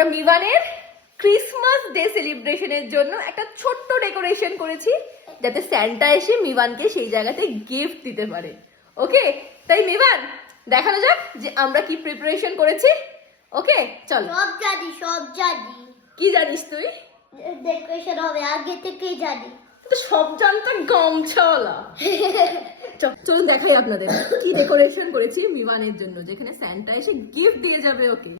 আমরা মিভানের Christmas day সেলিব্রেশনের জন্য একটা ছোট্ট ডেকোরেশন করেছি যাতে স্যান্টা এসে মিভানকে সেই জায়গাতে গিফট দিতে পারে। ওকে তাই মিভান দেখানো যাক যে আমরা কি প্রিপারেশন করেছি। ওকে চল। সব জানি সব জানি। কি জানিস তুই? ডেকোরেশন হবে আগে থেকেই জানি। তো সব জানতা গামছাওয়ালা। চ- চলুন দেখাই আপনাদের। কি ডেকোরেশন করেছি মিভানের জন্য যেখানে স্যান্টা এসে গিফট দিয়ে যাবে ওকে।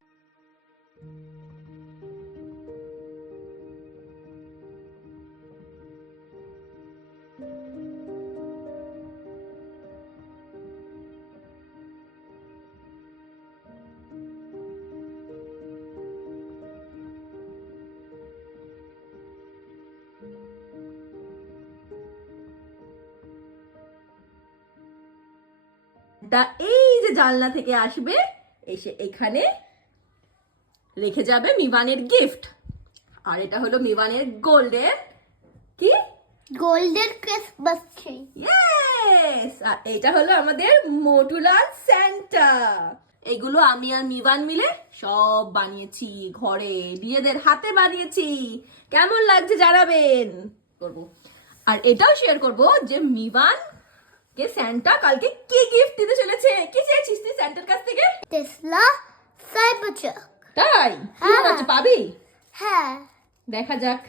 তা এই যে জানলা থেকে আসবে এসে এখানে রেখে যাবে মিবানের গিফট আর এটা হলো মিবানের গোল্ডেন কি? গোল্ডেন ক্রিসমাস ট্রি ইয়েস আর এটা হলো আমাদের মোটুলার স্যান্টা এগুলো আমি আর মিবান মিলে সব বানিয়েছি ঘরে নিজেদের হাতে বানিয়েছি। কেমন লাগছে জানাবেন? করব। আর এটাও শেয়ার করব যে মিবান কে স্যান্টা কালকে কি গিফট দিতে চলেছে কি চেয়েছিস তুই স্যান্টার কাছ সাইবার টেসলা সাইবারট্রাক তাই? কি হ্যাঁ। মনে হচ্ছে পাবি? হ্যাঁ। দেখা যাক।